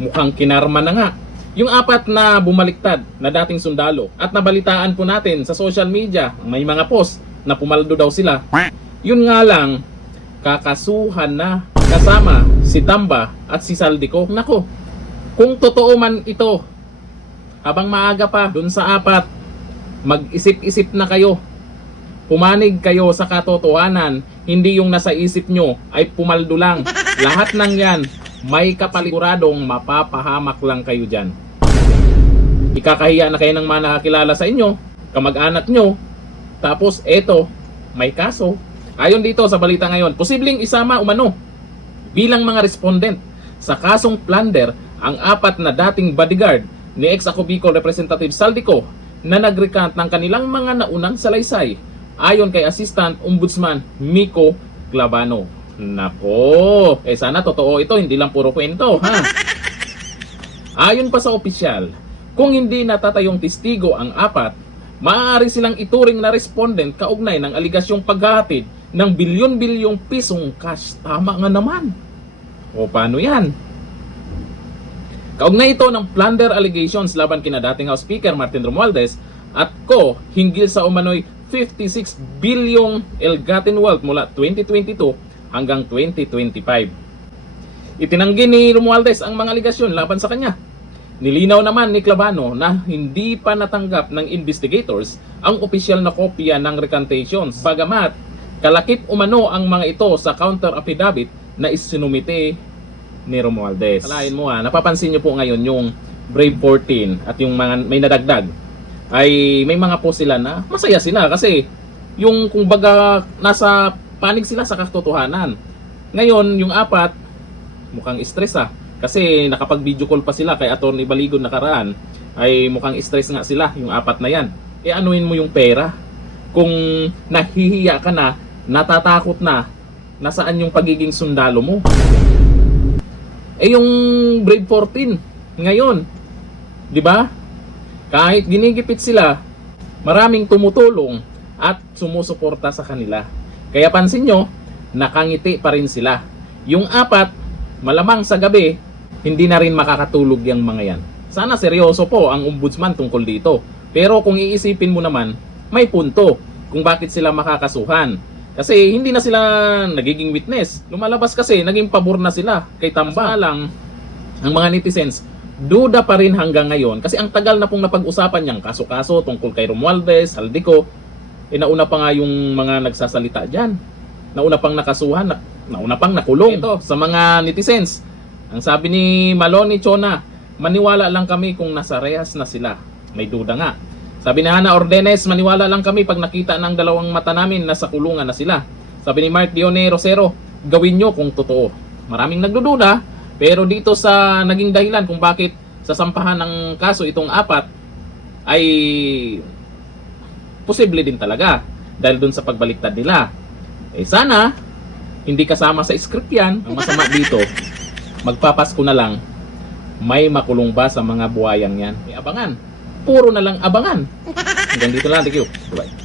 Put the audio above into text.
mukhang kinarma na nga. Yung apat na bumaliktad na dating sundalo at nabalitaan po natin sa social media, may mga post na pumaldo daw sila. Yun nga lang, kakasuhan na kasama si Tamba at si Saldico. Nako, kung totoo man ito, habang maaga pa dun sa apat, mag-isip-isip na kayo. Pumanig kayo sa katotohanan, hindi yung nasa isip nyo ay pumaldo lang. Lahat ng yan, may kapaliguradong mapapahamak lang kayo dyan. Ikakahiya na kayo ng mga nakakilala sa inyo, kamag-anak nyo, tapos eto, may kaso. Ayon dito sa balita ngayon, posibleng isama umano bilang mga respondent sa kasong plunder ang apat na dating bodyguard ni ex-Ako Bicol Representative Saldico na nag-recount ng kanilang mga naunang salaysay ayon kay Assistant Ombudsman Miko Clavano. Nako, sana totoo ito, hindi lang puro kwento, ha? Ayon pa sa opisyal, kung hindi natatayong testigo ang apat, maaari silang ituring na respondent kaugnay ng aligasyong paghahatid ng bilyon-bilyong pisong cash. Tama nga naman. O paano yan? Kaugnay ito ng plunder allegations laban kina dating House Speaker Martin Romualdez at co hinggil sa umano'y 56 bilyong ill-gotten wealth mula 2022 hanggang 2025. Itinanggi ni Romualdez ang mga aligasyon laban sa kanya. Nilinaw naman ni Clavano na hindi pa natanggap ng investigators ang opisyal na kopya ng recantations, bagamat kalakip umano ang mga ito sa counter affidavit na isinumite ni Romualdez. Alain mo napapansin nyo po ngayon yung Brave 14 at yung mga may nadagdag ay may mga po sila na masaya sila kasi yung kung baga nasa panig sila sa katotohanan. Ngayon yung apat mukhang stress kasi nakapag-video call pa sila kay Atty. Baligon nakaraan, ay mukhang stress nga sila yung apat na yan. Anuin mo yung pera kung nahihiya ka na, natatakot na, nasaan yung pagiging sundalo mo? Yung Brave 14 ngayon, di ba? Kahit ginigipit sila, maraming tumutulong at sumusuporta sa kanila. Kaya pansin nyo, nakangiti pa rin sila. Yung apat, malamang sa gabi, hindi na rin makakatulog yung mga yan. Sana seryoso po ang ombudsman tungkol dito. Pero kung iisipin mo naman, may punto kung bakit sila makakasuhan. Kasi hindi na sila nagiging witness. Lumalabas kasi, naging pabor na sila kay Tamba lang. Ang mga netizens, duda pa rin hanggang ngayon. Kasi ang tagal na pong napag-usapan niyang kaso-kaso tungkol kay Romualdez, Saldico. Nauna pa nga yung mga nagsasalita dyan. Nauna pang nakasuhan, nauna pang nakulong. Ito, sa mga netizens, ang sabi ni Maloni Chona, maniwala lang kami kung nasa rehas na sila. May duda nga. Sabi ni Hana Ordenes, maniwala lang kami pag nakita ng dalawang mata namin nasa kulungan na sila. Sabi ni Mark Dione Rosero, gawin nyo kung totoo. Maraming nagdududa, pero dito sa naging dahilan kung bakit sasampahan ng kaso itong apat, ay posible din talaga dahil dun sa pagbaliktad nila. Sana, hindi kasama sa script yan. Ang masama dito, magpapasko na lang, may makulong ba sa mga buhayang yan? May abangan. Puro na lang abangan. Hanggang dito lang. Thank you. Bye-bye.